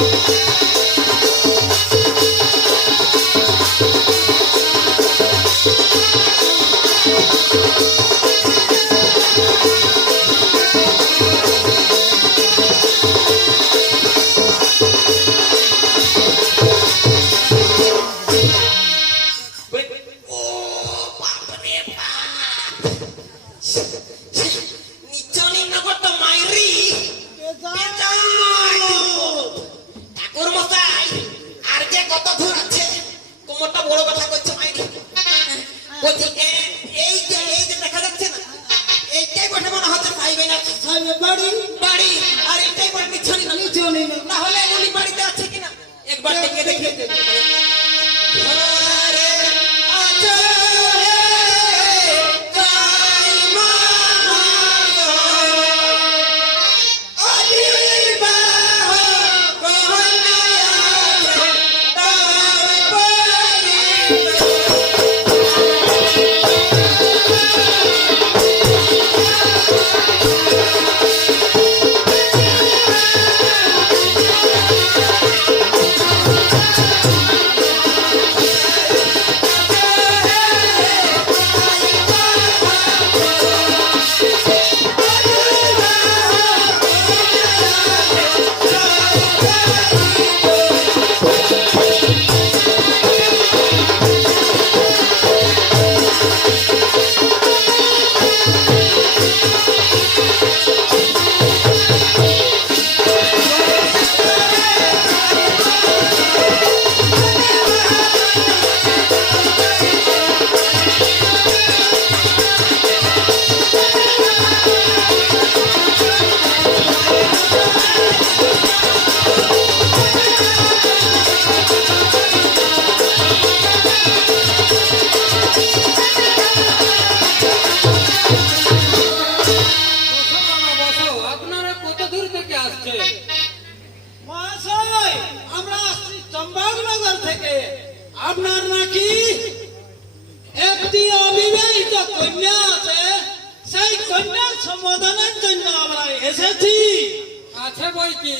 Música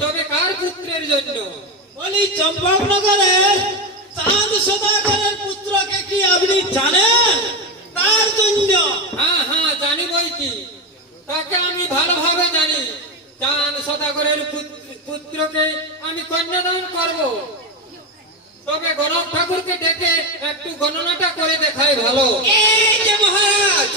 তবে কার পুত্রের জন্য? বলি চম্পকনগরের চাঁদ সদাগরের পুত্রকে কি আপনি জানেন? তার জন্য। হ্যাঁ হ্যাঁ জানি বই কি। তাকে আমি ভালোভাবে জানি। চাঁদ সদাগরের পুত্রকে আমি কন্যাদান করব। তবে গণক ঠাকুরকে ডেকে একটু গণনাটা করে দেখাই ভালো। এই যে মহারাজ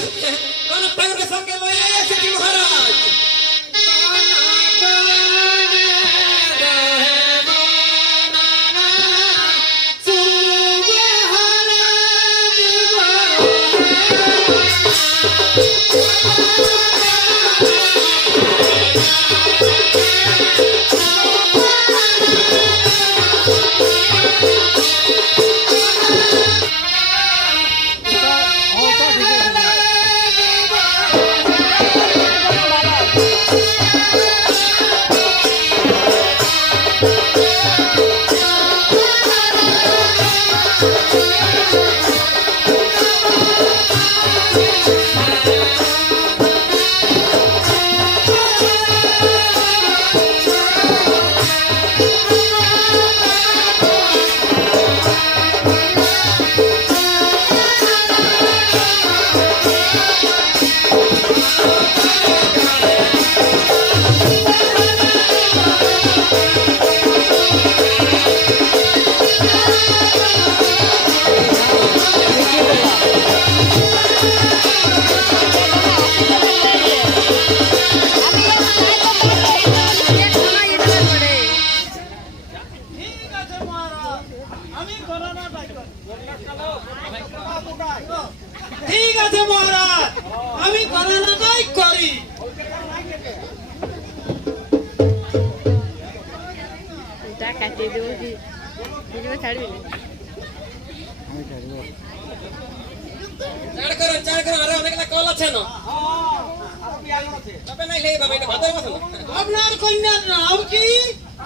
আপনার কন্যার নাম কি?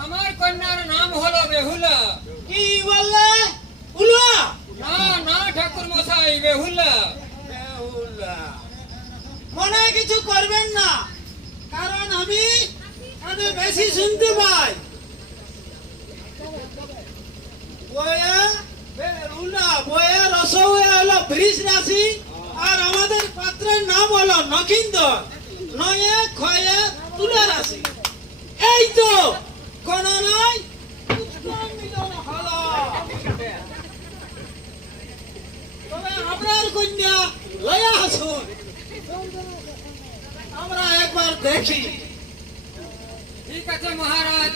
আমার কন্যার নাম হলো বেহুলা। কি বললে? উলুয়া? না না ঠাকুর মশাই বেহুলা। মনে কিছু করবেন না কারণ আমি কানে বেশি শুনতে পাই। বৃষ রাশি, আর আমাদের পাত্রের নাম হলো নকিন্দর নয়ে ক্ষয়ে তুলা এই তো উত্তম মিলন তবে লয়া আসুন আমরা একবার দেখি। ঠিক আছে মহারাজ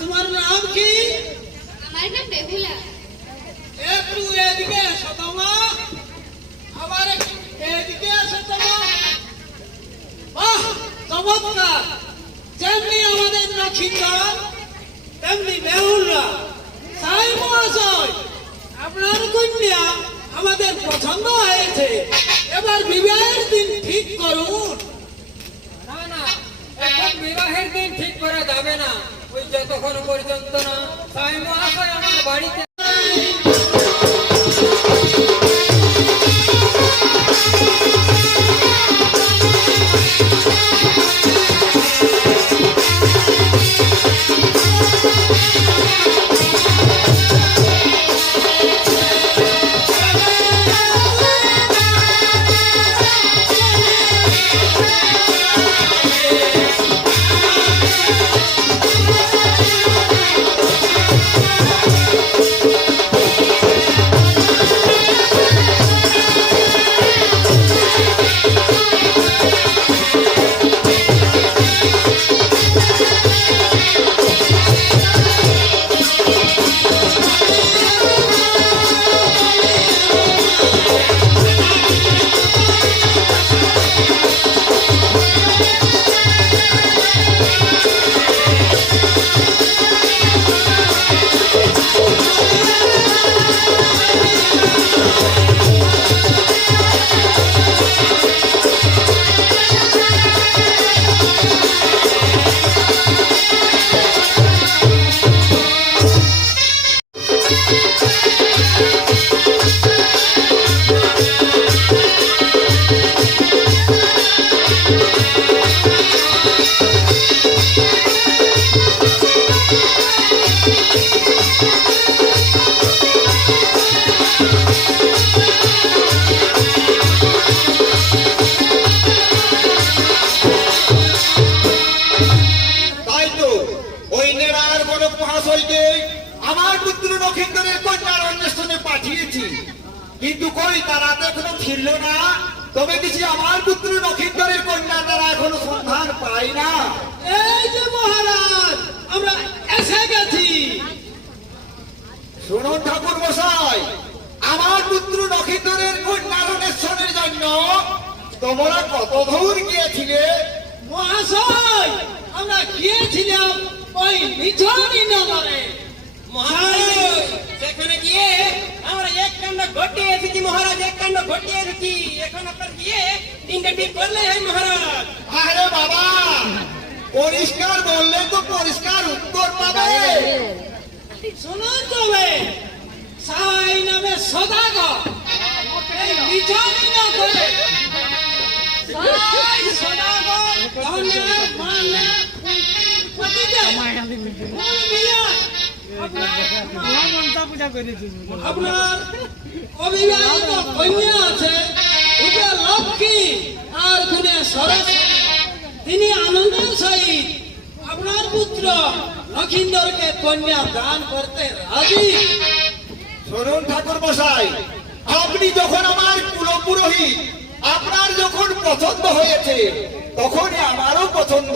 তোমার নাম কি? আমার নাম বেহুলা। একটু এদিকে এসো তোমা আমার এদিকে এসো তোমা বাহ চমৎকার। যেমনি আমাদের নক্ষিন্দর তেমনি বেহুল্লা সাই মহাশয় আপনার কন্যা আমাদের পছন্দ হয়েছে। এবার বিবাহের দিন ঠিক করুন। ঠিক করা যাবে না। ওই যতক্ষণ পর্যন্ত না তাই মহাশয় আমার বাড়িতে তারা তো এখনও ফিরল না। তবে কিছু আমার পুত্র নক্ষত্রের কন্যা তারা এখনও সন্ধান পাই না। এই যে মহারাজ আমরা এসে গেছি। শুনুন ঠাকুর মশাই আমার পুত্র নক্ষত্রের কন্যার অন্বেষণের জন্য তোমরা কত দূর গিয়েছিলে? মহাশয় আমরা গিয়েছিলাম ওই নিঝনি নগরে। মহারাজ সেখানে গিয়ে আমরা এক কাণ্ড ঘটিয়ে এসেছি মহারাজ এক কাণ্ড ঘটিয়ে এসেছি এখন আপনার গিয়ে তিনটে ঠিক করলে হয় মহারাজ আরে বাবা পরিষ্কার বললে তো পরিষ্কার উত্তর পাবে শুনুন তবে সাই নামে সদাগর এই নিচনি না করে সাই সদাগর ধনে মানে পতিতে ফুল মিলা আপনার আপনার অবিবাহিত কন্যা আছে রূপে লক্ষ্মী আর গুণে সরস্বতী। তিনি আনন্দের সহিত আপনার পুত্র লক্ষিন্দরকে কন্যা দান করতে রাজি। শুনুন ঠাকুর মশাই আপনি যখন আমার কুলপুরোহিত আপনার যখন পছন্দ হয়েছে তখনই আমারও পছন্দ।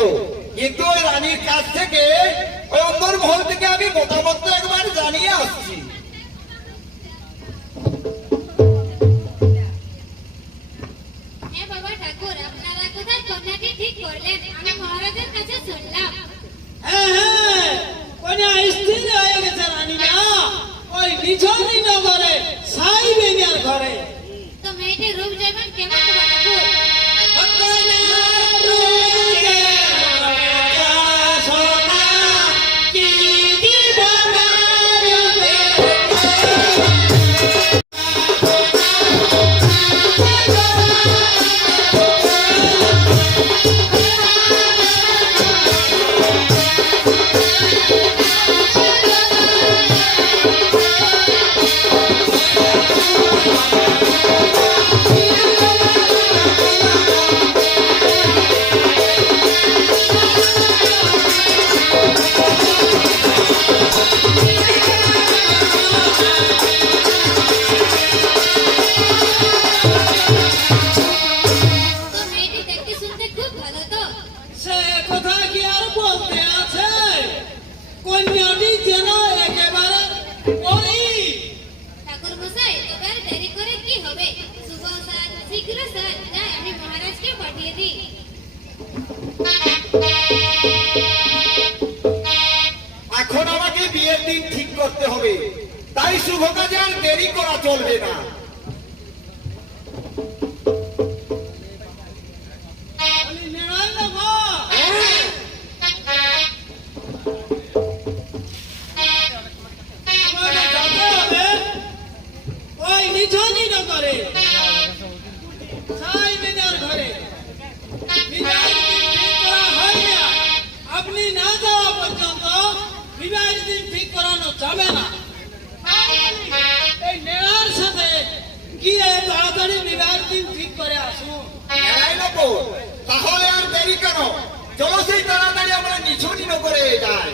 কিন্তু ওই রানীর কাছ থেকে ওই অন্দরমহল থেকে আমি মতামত একবার জানিয়ে আসছি। কন্যা স্থির হয়ে গেছে রানীরা ওই নিঝনি নগরে সাই বেঙ্গার ঘরে তো বলতে আছে। কন্যাটি যেন একেবারে ওই। ঠাকুর মশাই তবে দেরি করে কি হবে? শুভ স্যার শীঘ্র স্যার যাই আমি মহারাজকে পাঠিয়ে দিই। এখন আমাকে বিয়ের দিন ঠিক করতে হবে। তাই শুভ কাজে আর দেরি করা চলবে না। ফেরানো যাবে না? এই নেড়ার সাথে গিয়ে তাড়াতাড়ি বিবাহের দিন ঠিক করে আসুন। তাহলে আর দেরি কেন? চলো সেই তাড়াতাড়ি আমরা নিছুটি করে যাই।